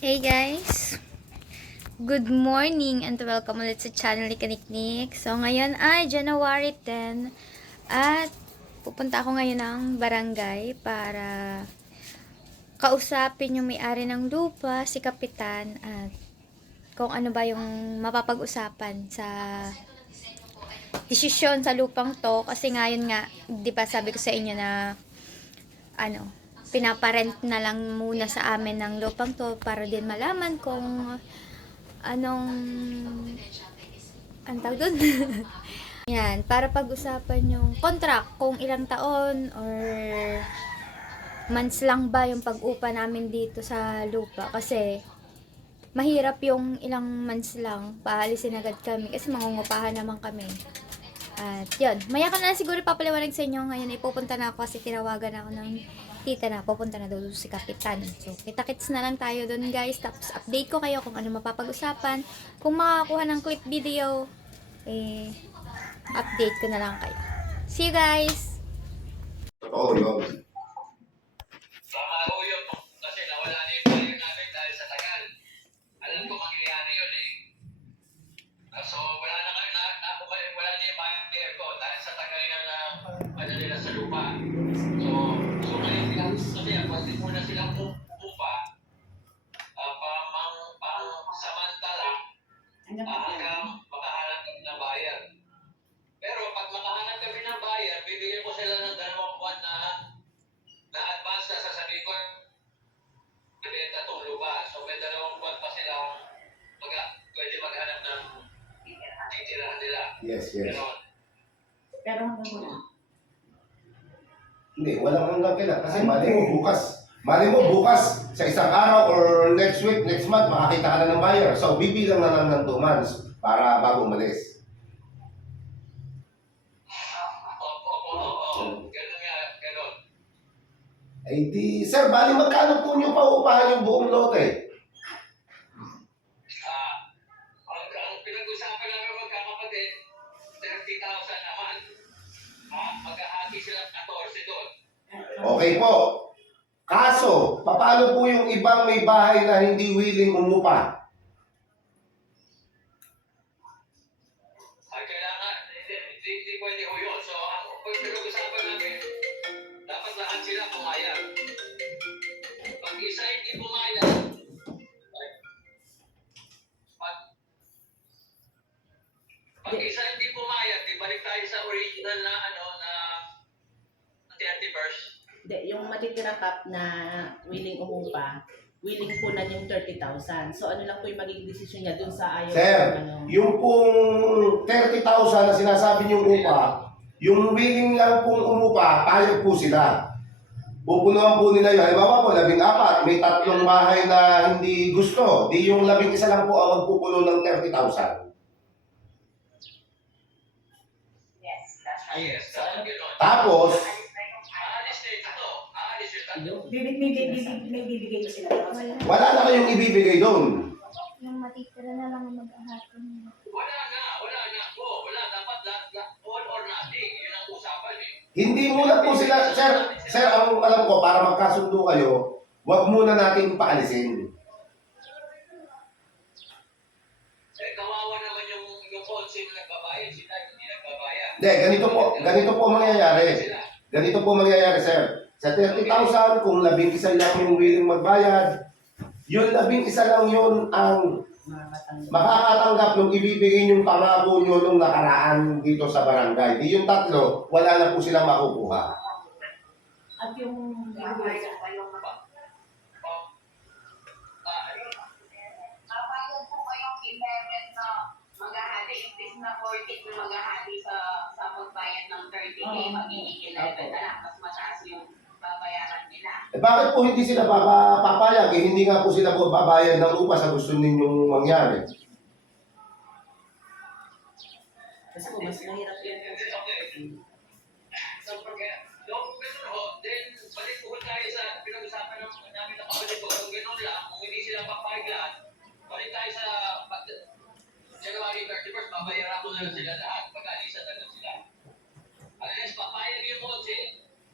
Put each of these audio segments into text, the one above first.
Hey guys! Good morning and welcome ulit sa channel ni Kaniknik. So ngayon ay January 10 at pupunta ako ngayon ng barangay para kausapin yung may-ari ng lupa, si Kapitan, at kung ano ba yung mapapag-usapan sa desisyon sa lupang to. Kasi ngayon nga, di ba sabi ko sa inyo na pinaparent na lang muna sa amin ng lupang to para din malaman kung anong tawag doon. Yan, para pag-usapan yung contract, kung ilang taon or months lang ba yung pag-upa namin dito sa lupa. Kasi mahirap yung ilang months lang, paalisin agad kami kasi mangungupahan naman kami. At yun, maya ko na siguro papaliwanag sa inyo. Ngayon ipupunta na ako kasi tinawagan ako ng tita na pupunta na doon si Kapitan. So, kita-kits na lang tayo doon guys. Tapos update ko kayo kung ano mapapag-usapan. Kung makakuha ng clip video, update ko na lang kayo. See you guys! Oo, yun. Tama ho yun. Kasi nawala na yung player namin dahil sa tagal. Alam ko mangyayari yun eh. So wala na kayo wala na yung player ko dahil sa tagal na ano nila sa lupa. So ngayon sila, kasi pwede muna silang upa pang samantala hanggang makahanap kami ng buyer. Pero pag makahanap kami ng buyer, bibigyan ko sila ng 2 buwan na advance na sasabihin ko benta itong lupa. So may 2 buwan pa silang pwede maghanap ng titirahan nila. Yes. Ganon. Pero hanggang muna. Hindi, walang hanggang kailan. Kasi mali mo bukas, sa isang araw or next week, next month, makakita ka na ng buyer. So, bibilang na lang ng 2 months para bago umalis. Oo. Ganon nga, ganon. Ay di, sir, bali magkano po nyo paupahan yung buong lote? Ang pinag-usapan namin magkakapatid, 30,000 naman. Maghahati sila 14 doon. Okay po. Kaso, paano po yung ibang may bahay na hindi willing umupa? Ay, kailangan, hindi pwede ho yun. So, ang pinag-usapan namin, dapat lahat sila pumayag. Pag isa hindi pumayag, pag isa hindi pumayag, di balik tayo sa original na na 31st. Hindi, yung matitira cap na willing umupa, willing po na yung 30,000. So ano lang po yung magiging desisyon niya dun sa ayaw Sir, ng ano. yung pong 30,000 na sinasabi niyong upa, yung willing lang pong umupa, payag po sila. Pupunuan po nila yun. Halimbawa po, 14, may 3 bahay na hindi gusto. Di yung 11 lang po ang magpupuno ng 30,000. Yes, dapat gano'n. Tapos, Aalis na ito. Aalis yung 3. May bibigay ko sila. wala na kayong ibibigay doon. Yung matitira na lang mag-ahatin. Wala na. Wala. Dapat all or nothing. Yun ang usapan eh. Hindi muna po sila, sir, ang alam ko, para magkasundo kayo, wag muna natin paalisin. Kawawa naman yung konsil na nagbabayad. Sila hindi nagbabayad. Hindi, ganito po mangyayari. Ganito po mangyayari, sir. Sa 30,000, kung 11 lang yung willing magbayad, yung 11 lang yun ang makakatanggap nung ibibigay yung pangako nyo nung nakaraan dito sa barangay. Di yung 3, wala na po silang makukuha. At yung Papayag po kayong i-parent na maghahati, imbis na 40 na maghahati sa pagbayad ng 30K, magiging 11 na lang, mas mataas yung babayaran nila. Eh bakit po hindi sila papayag? Eh hindi nga po sila po babayad ng upa sa gusto ninyong mangyari. kasi po mas mahirap yun. So, kung gano'n ho, then balik po tayo sa pinag-usapan namin na kapatid ko. Kung gano'n lang, kung hindi sila papayag lahat, balik tayo sa January 31st, babayaran ko na lang sila lahat. Pag-alisan na lang sila. Unless papayag yung konsil,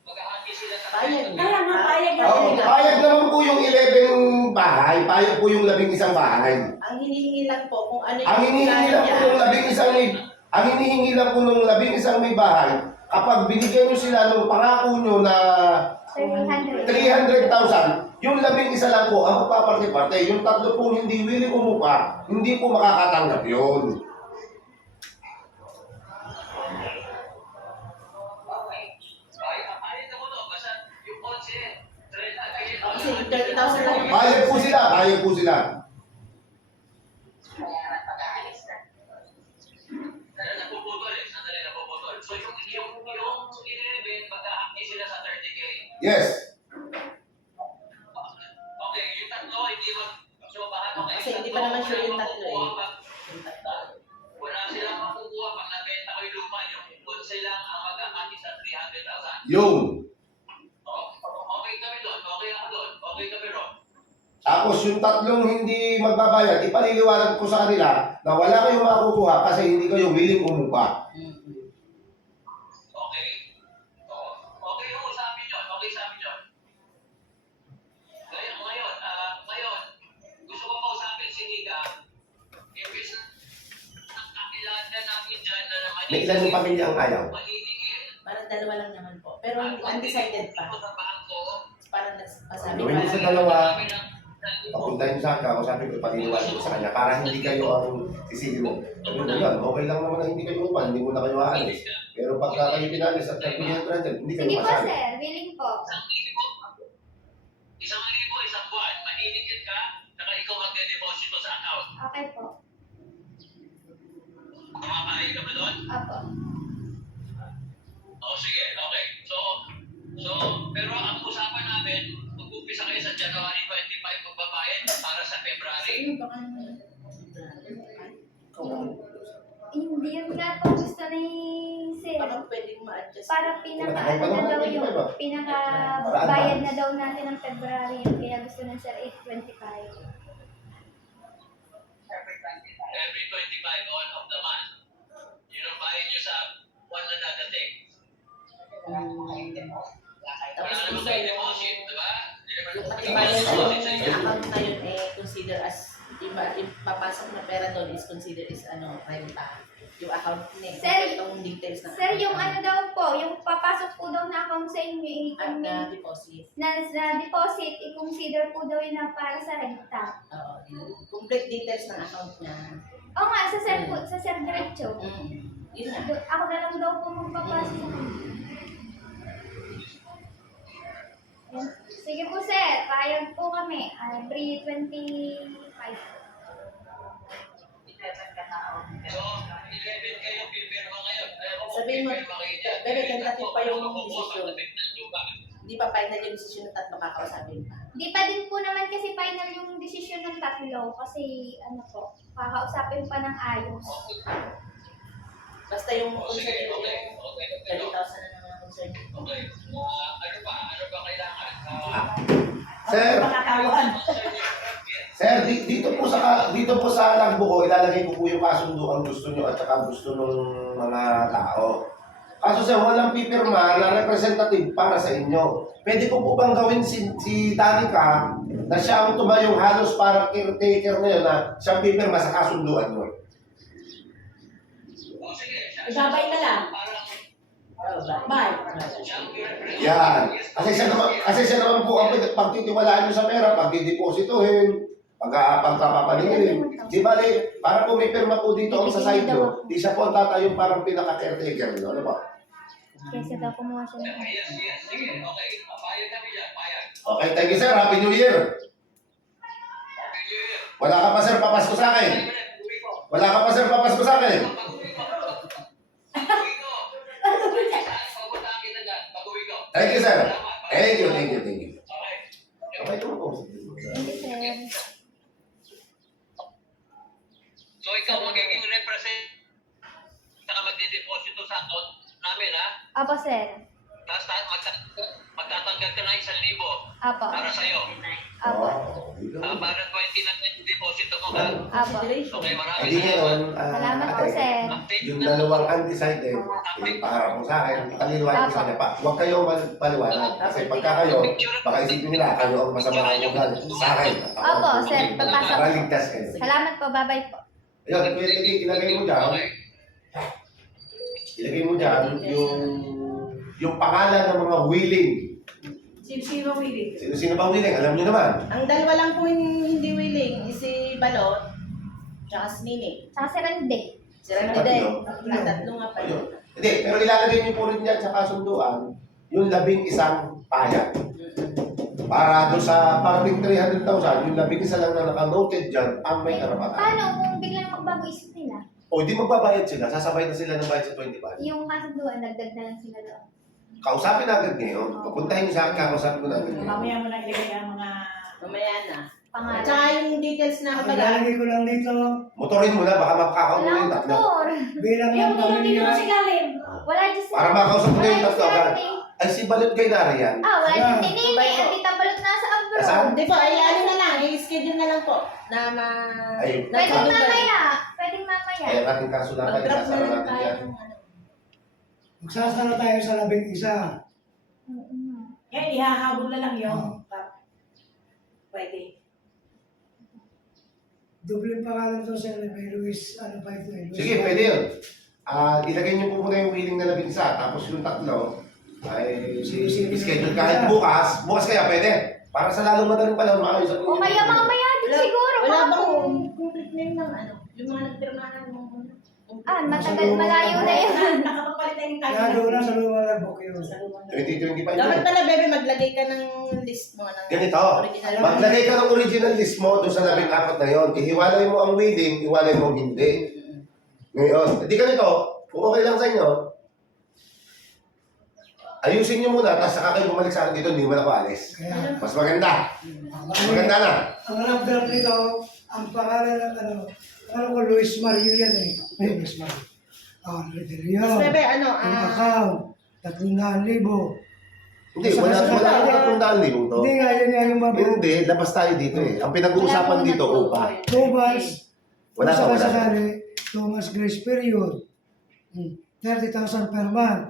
maghahati sila sa Payag. Kaya nga, payag na Oh, sila. payag naman po yung 11 bahay, payag po yung 11 bahay. Ang hinihingi lang po kung ano Ang hinihingi lang po ng 11 may ang hinihingi lang po ng 11 may bahay, kapag binigyan nyo sila ng pangako nyo na 300. 300,000, yung 11 lang po ang magpaparte-parte. Yung tatlo pong hindi willing umupa, hindi po makakatanggap yun. Okay. Ayun ako to. Basta yung 11, 30 Kasi 30,000 lang. Bayad po sila, bayad po sila. Kaya pag-aalis na. Napuputol eh. Sandali napuputol. So yung 11, magkahaki sila sa 30K. Yes. Okay, yung tatlo, hindi so paano kayo? Kasi hindi pa naman sure yung tatlo eh. Wala silang makukuha pag nabenta ko yung lupa, yung 11 lang ang magkakati sa 300,000. Yung. Okay kami doon, okay ako doon, okay kami ron. Tapos yung tatlong hindi magbabayad, ipaliliwanag ko sa kanila na wala kayong makukuha kasi hindi kayo willing umupa. Okay. Okay yung sa amin yun, okay sa amin yun. Ngayon, gusto ko kausapin si Nika. Imbis na kakilala namin dyan na naman. May ilan yung pamilya ang ayaw? Mahilingin. Parang dalawa lang naman po. Pero undecided pa. Sa bangko. Parang nagsasabi Gawin niyo sa parang dalawa. Kami ng Papunta niyo sa akin, ako sabi ko, ipaliliwanag ko sa kanya para hindi kayo ang sisili mo. Sabi ko yan, okay lang naman na hindi kayo upan, hindi mo na kayo aalis. Pero pagka kayo pinalis at nag-300, hindi kayo Sige po, masali. sir. Willing po. Isang libo, isang buwan. Maniningil ka, saka ikaw magde-deposito sa account. Okay po. Kumakain ka ba doon? Apo. Sige, okay. So, pero ang usapan namin, mag-umpisa kayo sa January 25 magbabayad para sa February. Sino ba kayo? Hindi yun nga po gusto ni sir. Parang pwedeng ma-adjust. Para pinaka ano na daw yung pinaka-bayad na daw natin ng February yun. Kaya gusto ng sir 825. Every 25 on of the month. Yun ang bayad nyo sa buwan na dadating. Tapos Wala naman kung kayo sa'yo, deposit, di ba? yung katibayan na yun, yung account na yun, consider as, yung papasok na pera doon is consider is renta. Yung account na Sir, itong details ng Sir, yung account ano daw po, yung papasok po daw na account sa inyo, at na deposit. na deposit, i-consider po daw yun na para sa renta. Oo, yung complete details ng account niya. Oo nga, sa sir po, sa sir diretso. Yun na. Ako na lang daw po magpapasok. Yan. Sige po sir, payag po kami. 325. So, 11 kayo pipirma ngayon. Sabihin mo, bebe, tentative pa yung decision. decision. Hindi pa final yung decision ng tatlo kakausapin pa. Di pa din po naman kasi final yung desisyon ng tatlo kasi ano po, kakausapin pa ng ayos. Basta yung concern Sige, yung okay. 30,000 na naman concern. Okay. Ano ba kailangan? Sir, sir, dito po sa lagbo ko, ilalagay ko po yung kasunduan gusto nyo at saka gusto ng mga tao. Kaso sir, walang pipirma na representative para sa inyo. Pwede ko po bang gawin si Danica na siya ang tumayong halos parang caretaker na yun na siyang pipirma sa kasunduan nyo? Ibabay ka lang. Bye. Yan. Kasi siya naman po ang pagtitiwalaan nyo sa pera, pagdidepositohin, pagpapapaningin. Di bali, para po may pirma po dito ang sa side nyo, di siya po ang tatayong parang pinaka-caretaker nyo. Ano ba? Kesa daw kumuha siya ng Yes. Sige. Okay. Papayag kami dyan. Payag. Okay, thank you sir. Happy New Year. Happy New Year. Wala ka pa sir, papasko sa akin. Uwi ko. Wala ka pa sir, papasko sa akin. Pag-uwi ko. Pag-uwi ko. Saan pupunta kita dyan? Pag-uwi ko. Thank you sir. Salamat. Thank you. Okay. Okay, ito po. Thank you, sir. So ikaw magiging represent na magdideposito sa account namin, ha? Apo, sir. Tapos magtatanggal ka ng 1,000 Apo. para sa'yo. Apo. Oh, Para 20 na deposit. ito po ha. Apo. Okay, maraming Hindi ngayon, Salamat po, sir. yung dalawang undecided, para po sa akin, paliliwanag ko sa kanya pa. Huwag kayo paliwanag. Kasi pagka kayo, baka isipin nila, kayo ang masama ang ugali. Sa akin. Opo, sir. Papasok. Para ligtas kayo. Salamat po. Bye-bye po. Ayun, pwede ilagay mo dyan. Okay. Ilagay mo dyan yung pangalan ng mga willing. Sino willing? Sino ba willing? Alam nyo naman. Ang dalawa lang po hindi willing, si Balot, tsaka si Nini. Saka si Rande. Si Randy din. Tatlo nga pala. Ayun. Hindi, pero ilalagay niyo po rin yan sa kasunduan yung 11 payat. Para doon sa parang 300,000, yung 11 lang na naka-noted dyan, ang may karapatan. Paano kung biglang magbago isip nila? O, di magbabayad sila. Sasabay na sila ng bayad sa 25. Yung kasunduan, dagdag na lang sila doon. Kausapin na agad ngayon. Pupuntahin niyo sa akin, kakausapin ko na agad ngayon. Mamaya mo na ilagay ang mga... Mamaya na. At Pangalan. saka yung details na kapag Ilalagay ko lang dito Motorin mo na, baka makakaon mo Wala yung akong tatlo. motor. bilang Yung ng tulong dito pamilya. sa ilalim. Wala dyan si... Para makausap mo na yung Wala tatlo dyan si agad. Rande. Ay, si Balot kay Nara yan. Wala dyan si Nini. Bye po. Ang tita Balot nasa abroad. Nasaan? Hindi po, ay ano na lang, i-schedule na lang po. Na Ayun. Pwedeng mamaya. Pwedeng mamaya. Ay, ang ating kasulatan, Mag-drop na isasara lang natin tayo yan. ng ano. Magsasara tayo sa 11. Yan, ihahabol na lang yung... Pwede. Doble pangalan to sir, may Luis, ano pa ito eh. Luis Sige, pwede yun. Ilagay niyo po muna yung willing na 11, tapos yung tatlo, ay schedule kahit bukas. Bukas kaya pwede. Para sa lalong madaling panahon, makausap O kaya mamaya din siguro. Wala bang hapon. complete name ng ano? Yung mga nagpirmahan ng Matagal malayo na yun. Nakakapalit na yung Kaya doon na sa lumang lagok yun. 2025 Dapat yun. pala, bebe, maglagay ka ng list mo. Ng Ganito, original. maglagay ka ng original list mo doon sa 14 na yun. Ihiwalay mo ang willing, ihiwalay mo ang hindi. Ngayon, hindi ganito, kung okay lang sa inyo, ayusin nyo muna, tapos saka kayo bumalik sa akin dito, hindi mo na ako alis. Kaya, Mas maganda. Maganda na. ang rap nito, ang pangalan ng ano ko, Luis Mario yan eh. Luis Mario. Rederio. Tapos, bebe, ano, Yung account, 300,000. Hindi, wala akong 300,000 to. Hindi nga, yun nga yung babae. Hindi, labas tayo dito eh. Ang pinag-uusapan dito, upa. 2 months, Wala kung ka, wala. sakasakali, 2 months grace period. 30,000 per month.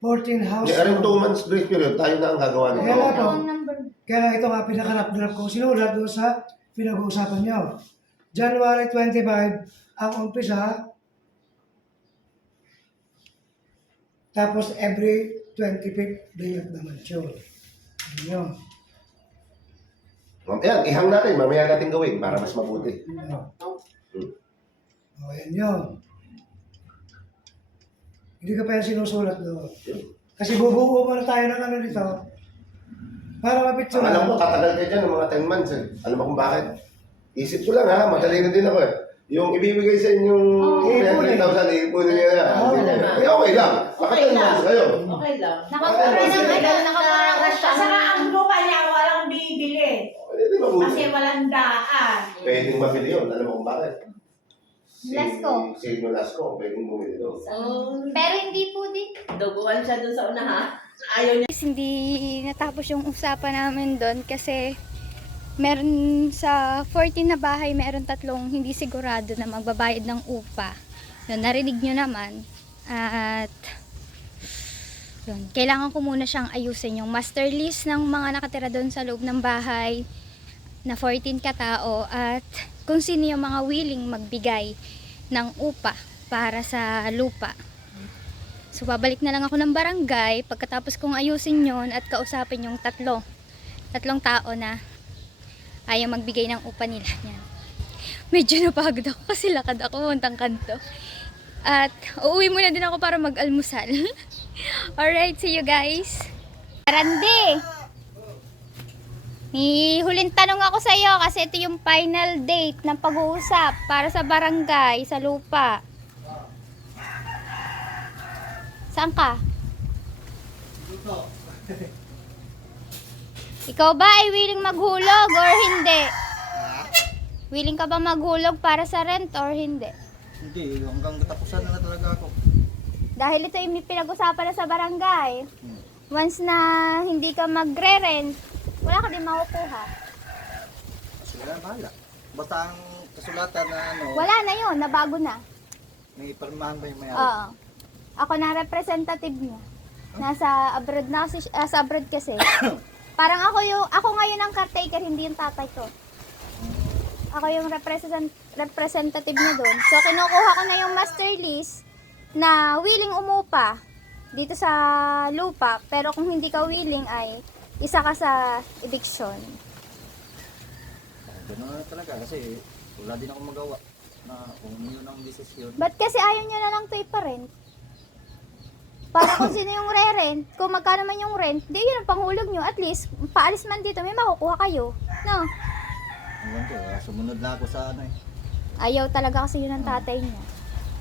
14 house. Hindi, anong 2 months grace period, tayo na ang gagawa nito. Kaya nga po, Ang number. kaya ito nga pinakarap-drop ko sinulat doon sa pinag-uusapan nyo. January 25, ang umpisa. Tapos every 25th day of the month yun. Yun. Ayan, ihang natin, mamaya natin gawin para mas mabuti. O, yan yun. Hindi ka pa yan sinusulat doon. Kasi bubuo muna tayo ng ano dito. Para mapicture. Alam mo, tatagal kayo dyan ng mga 10 months eh. Alam mo kung bakit? Isip ko lang ha, madali na din ako eh. Yung ibibigay sa inyong 300,000, iipunin niya na. Eh, okay lang. Baka 10 months kayo. Okay lang. Nakamura ng ano, nakamura ng Saka kasya. ang lupa niya, walang bibili. Pwede mabuti. Kasi walang daan. Pwedeng mabili yun. Alam mo kung bakit? Lasco. Si Lasco, pwedeng bumili doon. So, Pero hindi po din. duguan siya dun sa una, ha? Ayaw niya. Hindi natapos yung usapan namin doon kasi meron sa 14 na bahay, meron 3 hindi sigurado na magbabayad ng upa. Yun, narinig nyo naman. At yun, kailangan ko muna siyang ayusin yung master list ng mga nakatira doon sa loob ng bahay na 14 katao at kung sino yung mga willing magbigay ng upa para sa lupa. So, babalik na lang ako ng barangay pagkatapos kong ayusin yon at kausapin yung 3 tao na ayaw magbigay ng upa nila. Yan. Medyo napagod ako kasi lakad ako puntang kanto. At uuwi muna din ako para mag-almusal. Alright, see you guys. Rande! May huling tanong ako sa iyo kasi ito yung final date ng pag-uusap para sa barangay, sa lupa. Saan ka? Ikaw ba ay willing maghulog or hindi? Willing ka ba maghulog para sa rent or hindi? Hindi, hanggang katapusan na talaga ako. Dahil ito yung may pinag-usapan na sa barangay. Once na hindi ka magre-rent, wala ka din makukuha. Sila bahala. basta ang kasulatan na ano, Wala na yun, nabago na. may permahan ba yung may-ari? Oo. Ako na representative niya. Nasa abroad na kasi, sa abroad kasi. Parang ako ngayon ang caretaker, hindi yung tatay ko. Ako yung representative niya doon. So kinukuha ko na yung master lease na willing umupa dito sa lupa, pero kung hindi ka willing ay isa ka sa eviction. Ganun na talaga kasi wala din ako magawa na kung yun ang desisyon. Ba't kasi ayaw nyo na lang to iparent? Para kung sino yung re-rent, kung magkano man yung rent, di yun ang panghulog nyo. At least, paalis man dito, may makukuha kayo. No? Ewan ko, sumunod na ako sa ano eh. Ayaw talaga kasi yun ang tatay niya.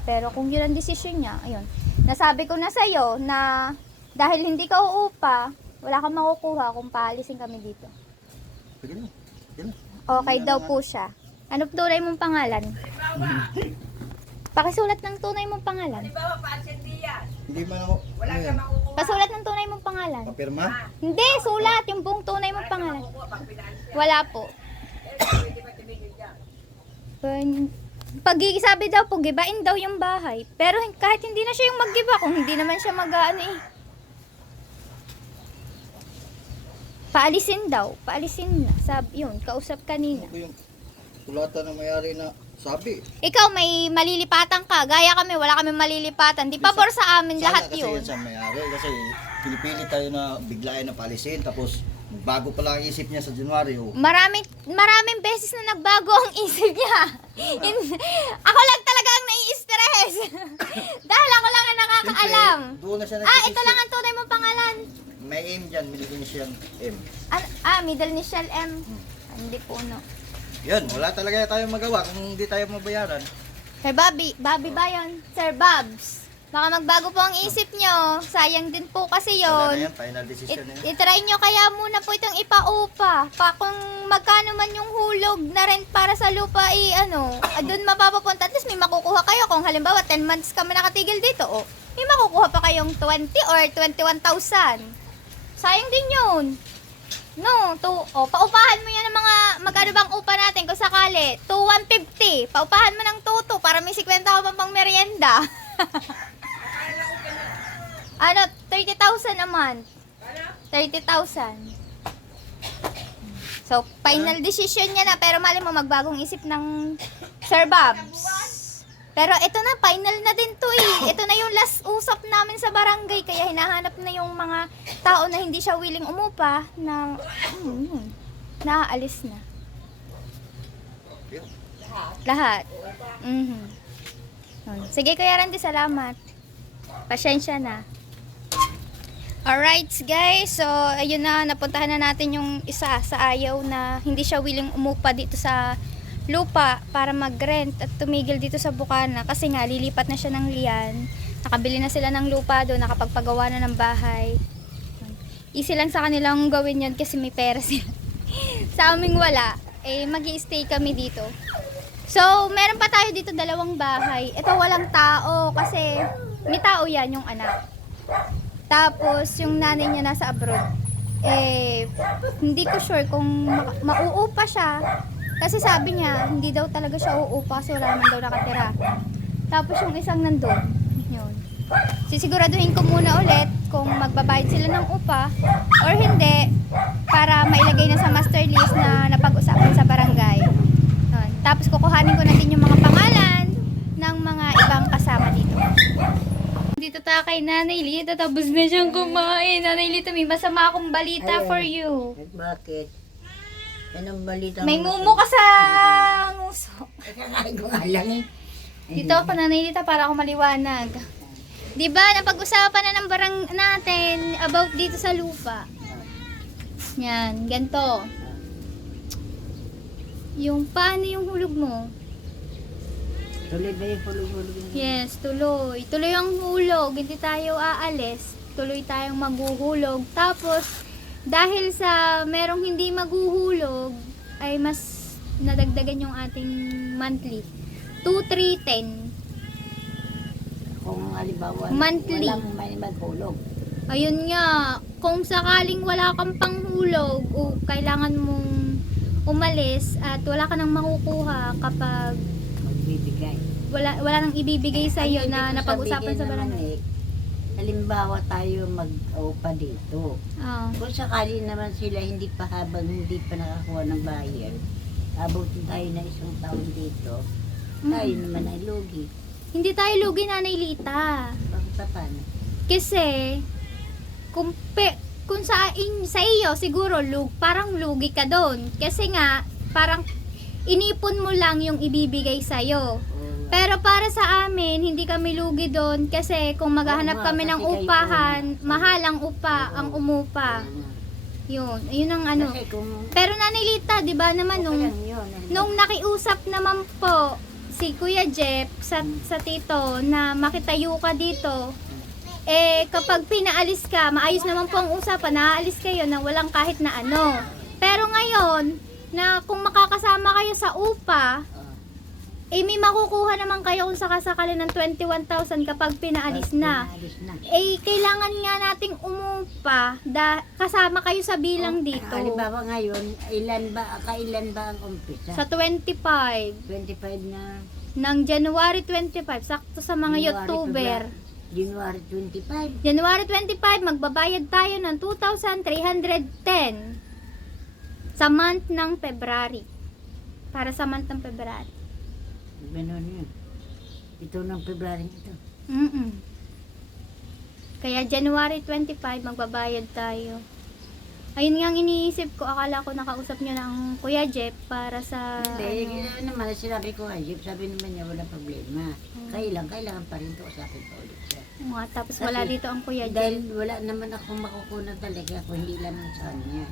Pero kung yun ang desisyon niya, ayun. Nasabi ko na sa'yo na dahil hindi ka uupa, wala kang makukuha kung paalisin kami dito. Sige na. Sige na. Okay daw po siya. Ano tunay mong pangalan? Pakisulat ng tunay mong pangalan. Hindi man ako, ano yan, Pasulat ng tunay mong pangalan. papirma? Hindi, sulat yung buong tunay mong pangalan. Wala po. Pag sabi daw po, gibain daw yung bahay. Pero kahit hindi na siya yung maggiba, kung hindi naman siya mag-ano eh. Paalisin daw, paalisin na. Sabi, yun, kausap kanina. Ako yung sulatan ng may-ari na sabi. Ikaw may malilipatan ka, gaya kami, wala kami malilipatan. Di pabor sa amin lahat Sana kasi yun. yun sa may-ari kasi pinipili tayo na biglain na palisin tapos bago pa lang ang isip niya sa January. Oh. Maraming beses na nagbago ang isip niya. Ako lang talaga ang nai-stress. Dahil ako lang ang nakakaalam. Siyempre, doon na siya Ito lang ang tunay mong pangalan. May M dyan, binigyan siya M. Middle initial M. Hindi po, no. Yan, wala talaga tayong magawa kung hindi tayo mabayaran. Sir Bobby ba yun? Sir Babs. Baka magbago po ang isip nyo. Sayang din po kasi Wala na yun. yan, final decision na yan. Itry nyo kaya muna po itong ipaupa. Kung magkano man yung hulog na rent para sa lupa, doon mapapapunta. At least may makukuha kayo. Kung halimbawa 10 months kami nakatigil dito, may makukuha pa kayong 20 or 21,000. Sayang din yun. No, paupahan mo yan ng mga, magkano bang upa natin kung sakali? 150. Paupahan mo ng 2 para may 50 ka pang merienda. 30,000 a month. 30,000. So, final decision niya na, pero mali mo magbagong isip ng Sir Babs. Pero ito na, final na din to eh. Ito na yung last usap namin sa barangay, kaya hinahanap na yung mga tao na hindi siya willing umupa na naaalis na. Lahat. Sige Kuya Randy, salamat. Pasensya na. Alright guys, so ayun na, napuntahan na natin yung isa sa ayaw na hindi siya willing umupa dito sa lupa para mag-rent at tumigil dito sa Bukana kasi nga lilipat na siya ng Lian. Nakabili na sila ng lupa doon, nakapagpagawa na ng bahay. Easy lang sa kanilang gawin yun kasi may pera sila. Sa aming wala, magi-stay kami dito. So, meron pa tayo dito 2 bahay. Ito walang tao kasi may tao yan, yung anak. Tapos, yung nanay niya nasa abroad. Hindi ko sure kung mauupa siya. Kasi sabi niya, hindi daw talaga siya uupa kasi wala naman daw nakatira. Tapos yung isang nandun, yun. Sisiguraduhin ko muna ulit kung magbabayad sila ng upa or hindi para mailagay na sa master list na napag-usapan sa barangay. Yun. Tapos kukuhanin ko na din yung mga pangalan ng mga ibang kasama dito. Dito tayo kay Nanay Lita, tapos na siyang kumain. Nanay Lita, may masama akong balita for you. Bakit? Anong balita? May mumu ka sa nguso. Ay, ko alam eh. Dito ako, Nanay Lita, para ako maliwanag. Diba, napag-usapan na ng barang natin about dito sa lupa. Yan, ganito. Yung paano yung hulog mo? Tuloy ba yung hulog-hulog? Yes, tuloy. Tuloy ang hulog. Hindi tayo aalis. Tuloy tayong maghuhulog. Tapos, dahil sa merong hindi maghuhulog, ay mas nadagdagan yung ating monthly. 2,310. Kung halimbawa, Monthly. walang may maghulog. Ayun nga, kung sakaling wala kang panghulog o kailangan mong umalis at wala ka nang makukuha kapag Magbibigay. wala nang ibibigay sa iyo Ang na ibig ko napag-usapan sabihin sa naman barangay. halimbawa tayo mag-OPA dito. Oo. Kung sakali naman sila hindi pa habang hindi pa nakakuha ng bayan, abutin tayo na isang taon dito, tayo naman ay lugi. Hindi tayo lugi, Nanay Lita. Bakit pa paano? Kasi kung sa iyo siguro parang lugi ka doon. Kasi nga parang inipon mo lang yung ibibigay sa iyo. Oo. Pero para sa amin, hindi kami lugi doon kasi kung maghahanap Oo nga, kami ng kasi kayo upahan, po. mahal ang upa, Oo. ang umupa. Yun ang ano. Kasi kung Pero Nanay Lita, 'di ba naman okay lang yun, nung nakiusap naman po si Kuya Jeff sa tito na makitayo ka dito, kapag pinaalis ka, maayos naman po ang usapan, naaalis kayo na walang kahit na ano. Pero ngayon, na kung makakasama kayo sa upa, may makukuha naman kayo kung sakasakali ng 21,000 kapag pinaalis na. pinaalis na. Kailangan nga nating umupa kasama kayo sa bilang dito. Halimbawa ngayon, kailan ba ang umpisa? Sa 25 25 na ng January 25, sakto sa mga January, Youtuber. January 25. January 25, magbabayad tayo ng 2,310 sa month ng February. Para sa month ng February. Ganun yun. Ito ng February ito. Kaya January 25, magbabayad tayo. Ayun nga ang iniisip ko, akala ko nakausap niyo ng Kuya Jeff para sa Hindi, naman sinabi ko kay Jeep, sabi naman niya wala problema. Kailangan pa rin kausapin pa ulit siya. tapos wala Kasi dito ang Kuya Jeff. Dahil wala naman akong makukunan talaga kung hindi lang sa kanya.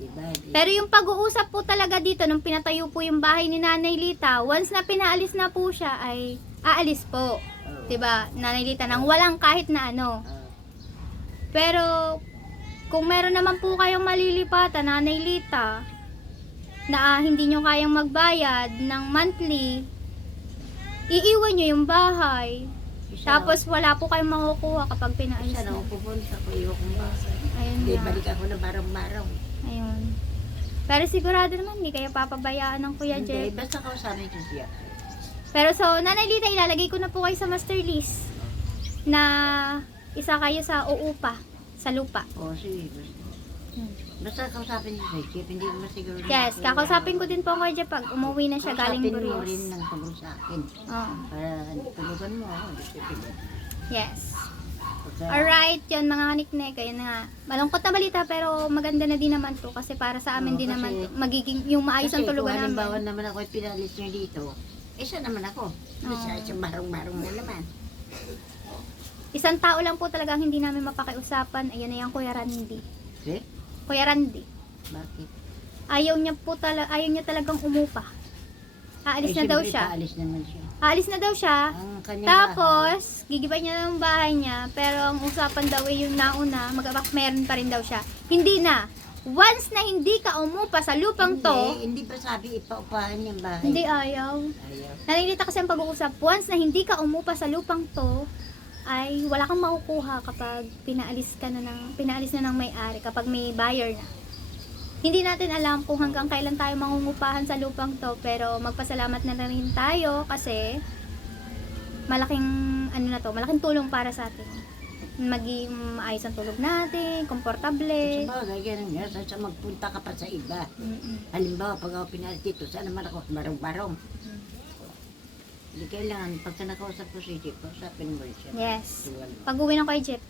Diba? Pero yung pag-uusap po talaga dito, nung pinatayo po yung bahay ni Nanay Lita, once na pinaalis na po siya, ay aalis po. Oo. Diba, Nanay Lita, nang walang kahit na ano. Pero, kung meron naman po kayong malilipatan, Nanay Lita, na hindi nyo kayang magbayad ng monthly, iiwan nyo yung bahay. Tapos, wala po kayong makukuha kapag pinaalis isa na na. ako pupunta ko, iwan kong bahay. Ayun Hindi, nga. balik ako na barang-barang. Ayun. Pero sigurado naman, hindi kayo papabayaan ng Kuya Hindi, Jeff. basta kausapin ko siya. Pero so, Nanay Lita, ilalagay ko na po kayo sa master list na isa kayo sa uupa, sa lupa. Oo, sige. Basta kausapin niyo si Jeep, hindi naman siguro. Yes, kakausapin ko din po kay Jeff pag umuwi na siya galing Kausapin mo rin Burias. ng tungkol sa akin. Oo. Para tulugan mo ako. Yes. Alright, yun mga kaniknek, ayun na nga. Malungkot na balita pero maganda na din naman to kasi para sa amin Oo, din kasi- naman to, magiging yung maayos ang tulugan Kasi kung halimbawa namin. naman ako ay pinalis niyo dito, isa naman ako. Isa marong-marong mo naman. Isang tao lang po talaga ang hindi namin mapakiusapan. Ayun na yung Kuya Randy. Eh? Kuya Randy. Bakit? Ayaw niya talagang umupa. Aalis na daw siyempre, siya. Aalis naman siya. Aalis na daw siya. Ang kanyang Tapos, gigiban niya ng bahay niya, pero ang usapan daw ay yung nauna, meron pa rin daw siya. Hindi na. Once na hindi ka umupa sa lupang to, Hindi pa sabi ipaupahan niyang bahay. hindi ayaw. Ayaw. Nalilita kasi ang pag-uusap, once na hindi ka umupa sa lupang to, ay wala kang makukuha kapag pinaalis na ng may-ari, kapag may buyer na. Hindi natin alam kung hanggang kailan tayo mangungupahan sa lupang to, pero magpasalamat na rin tayo kasi malaking malaking tulong para sa atin. Maging maayos ang tulog natin, komportable. Sa bagay, ganun nga. Sa magpunta ka pa sa iba. Halimbawa, pag ako pinalis dito, saan naman ako? Barong-barong. Hindi kailangan, pagka nakausap ko si Jeep, kausapin mo rin siya. Yes. Tuwan mo. Pag uwi ng kay Jeff,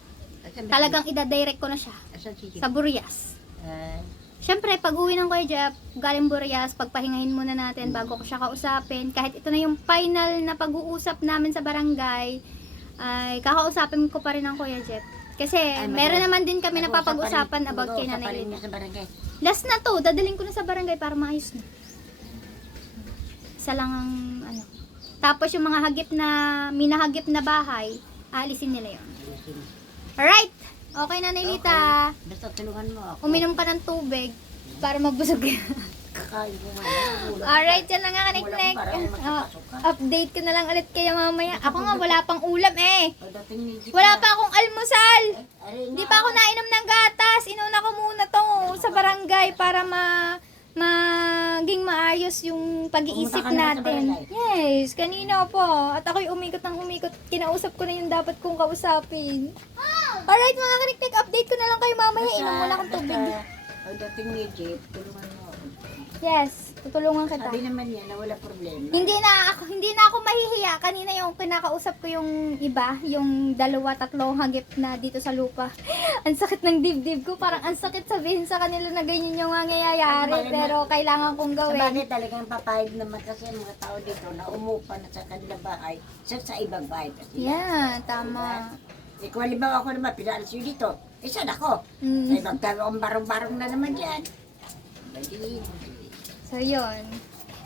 talagang ida-direct ko na siya Asan si Jeep? sa Burias. Ah, Siyempre, pag uwi ng Kuya Jeff, galing Burias, pagpahingahin muna natin bago ko siya kausapin. Kahit ito na yung final na pag-uusap namin sa barangay, ay kakausapin ko pa rin ang Kuya Jeff. Kasi meron naman din kami napapag-usapan about kay Nanay Lita. sa barangay. Last na to, dadaling ko na sa barangay para maayos na. Isa lang ang Tapos yung mga minahagip na bahay, aalisin nila yun. Alright! Okay, Nanay Lita. Basta tulungan mo ako. Uminom ka ng tubig para mabusog ka. Kakain ko nga. Alright, yan na nga kaniknek. Update ko na lang ulit kayo mamaya. Ako nga, wala pang ulam eh. Wala pa akong almusal. Hindi pa ako nainom ng gatas. Inuna ko muna to sa barangay para maging maayos yung pag-iisip Pumunta ka na sa natin. barangay? Yes, kanina po. At ako'y umikot ng umikot. Kinausap ko na yung dapat kong kausapin. Alright mga kaniknik, update ko na lang kayo mamaya. Inom muna akong tubig. Pagdating ni Jeep, tulungan mo. Yes, tutulungan kita. Sabi naman niya na wala problema. Hindi na ako mahihiya. Kanina yung kinakausap ko yung iba, yung 2-3 hagip na dito sa lupa. Ang sakit ng dibdib ko. Parang ang sakit sabihin sa kanila na ganyan yung mangyayari. Pero kailangan kong Sa gawin. bagay talagang papayag naman kasi ang mga tao dito na umupa na sa kanila bahay, sa ibang bahay kasi. Yeah, tama. Kung halimbawa ako naman, pinaalis yun dito, saan ako? Mm. Ay, magkaroon barong-barong na naman yan. So, yun.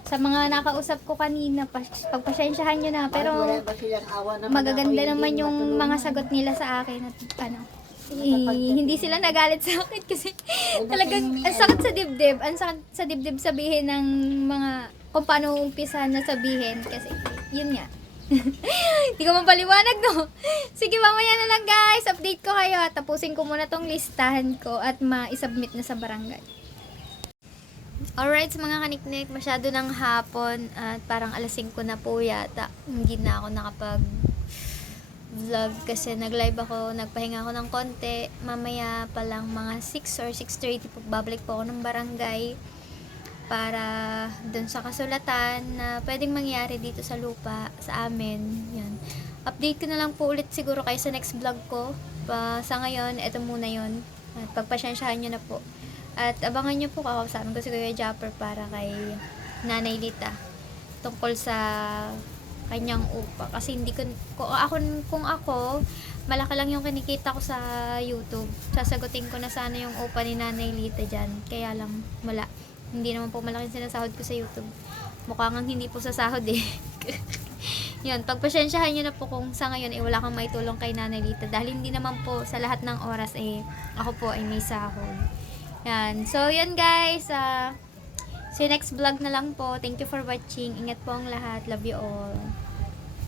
Sa mga nakausap ko kanina, pagpasensyahan nyo na. Pero, wala ba silang awa naman magaganda ako, naman hindi yung matulungan? mga sagot nila sa akin. At, hindi sila nagalit sa akin kasi talagang ang sakit sa dibdib. Ang sakit sa dibdib sabihin ng mga kung paano umpisahan na sabihin. Kasi, yun nga. Hindi ko mapaliwanag, no? Sige, mamaya na lang, guys. Update ko kayo. Tapusin ko muna tong listahan ko at ma-submit na sa barangay. Alright, sa mga kaniknik, masyado ng hapon at parang alas 5 na po yata. Hindi na ako nakapag-vlog kasi nag-live ako, nagpahinga ako ng konti. Mamaya pa lang mga 6 or 6:30 po, babalik po ako ng barangay para dun sa kasulatan na pwedeng mangyari dito sa lupa, sa amin. Yan. Update ko na lang po ulit siguro kayo sa next vlog ko. Sa ngayon, eto muna yon. At pagpasensyahan nyo na po. At abangan nyo po, kakausapin ko si Kuya Japper para kay Nanay Lita tungkol sa kanyang upa. Kasi hindi ko, kung ako, malaki lang yung kinikita ko sa YouTube. Sasagutin ko na sana yung upa ni Nanay Lita dyan. Kaya lang, wala. Hindi naman po malaki sinasahod ko sa YouTube. Mukha nga hindi po sasahod eh. Yun, pagpasensyahan nyo na po kung sa ngayon wala kang maitulong kay Nanay Lita. Dahil hindi naman po sa lahat ng oras ako po ay may sahod. Yan. So, yun guys. See you next vlog na lang po. Thank you for watching. Ingat po ang lahat. Love you all.